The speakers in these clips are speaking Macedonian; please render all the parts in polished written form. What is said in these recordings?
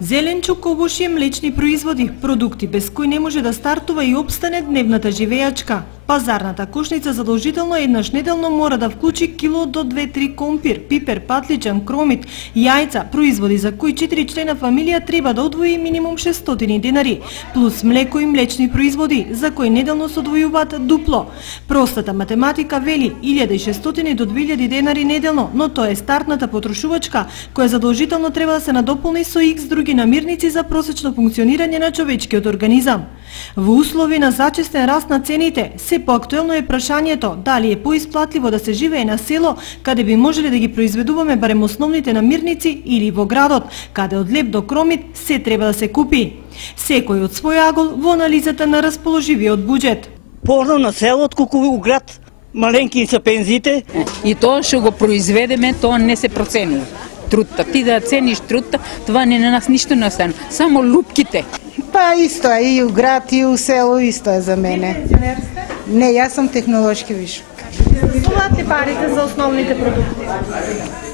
Зеленчук, овошје, млечни производи, продукти без кои не може да стартува и опстане дневната живејачка. Пазарната кошница задолжително еднаш неделно мора да вклучи кило до 2-3 компир, пипер, патличан, кромит, јајца, производи за кои 4 члена фамилија треба да одвои минимум 600 денари, плюс млеко и млечни производи за кои неделно се одвојуваат дупло. Простата математика вели 1600 до 2000 денари неделно, но тоа е стартната потрошувачка која задолжително треба да се надополни со X други намирници за просечно функционирање на човечкиот организам. Во услови на зачестен раст на цените, се поактуелно е прашањето дали е поисплатливо да се живее на село, каде би можеле да ги произведуваме барем основните намирници, или во градот, каде од леб до кромит се треба да се купи. Секој од свој агол во анализата на расположивиот буџет. Порно на село отколку у град, маленки се пензите. И тоа што го произведеме, тоа не се проценува. Трудта, ти да цениш трудта, това не на нас ништо не остане, само лупките. Па исто е и у град и у село, исто е за мене. Не, јас сум технолошки вишок. Стесуваат ли парите за основните продукти?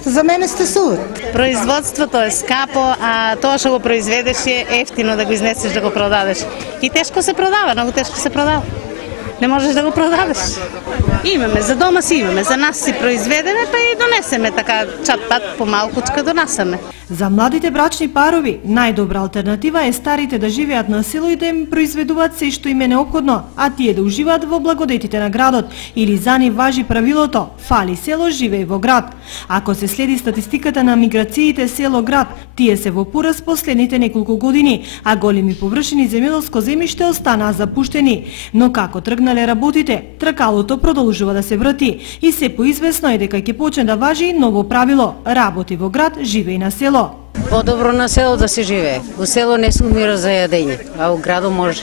За мене стесуваат. Производството е скапо, а тоа што го произведеш е ефтино да го изнесеш да го продадеш. И тешко се продава, многу тешко се продава. Не можеш да го продадеш. Имаме, за дома си имаме, за нас си произведеме, па и донесеме така чат-пат помалкучка донасаме. За младите брачни парови, најдобра алтернатива е старите да живеат на село и да им произведуваат се што им е неопходно, а тие да уживаат во благодетите на градот, или за нив важи правилото «Фали село, живеј во град». Ако се следи статистиката на миграциите село-град, тие се во пораст последните неколку години, а големи површини земјоделско земјиште останаа запуштени. Но како тргнале работите, тркалото продолжува да се врати и се поизвестно е дека ќе почне да важи ново правило «Работи во град, живеј на село». По-добро на село да се живее. У село не се умира за јадење, а у градо може.